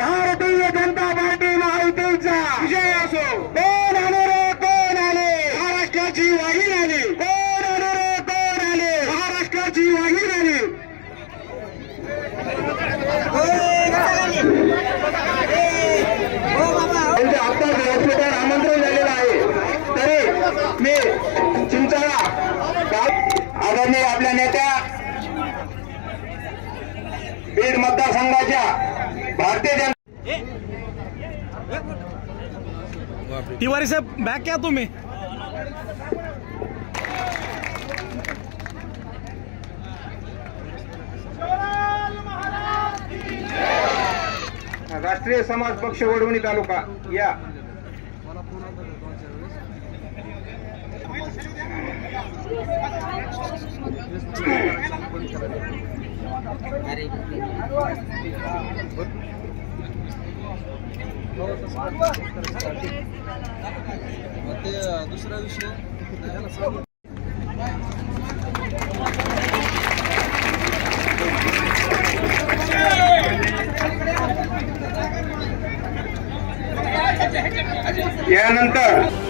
Bharatiya Janata party महायुतीचा. विजय असो. कोण आले रे कोण आले? महाराष्ट्राची वाहीन आली कोण आले रे कोण आले? महाराष्ट्राची वाहीन आली आत्ताच व्यासपीठावर आमंत्रण झालेलं आहे. तरी मी चिंचाळा गाव- आदरणीय आपल्या नेत्या बीड मतदारसंघाच्या भारतीय जनता तिवारी साहब बॅक क्या तुम्हें? राष्ट्रीय समाज पक्ष वडवणी तालुका या. ते दुसरा विषय यानंतर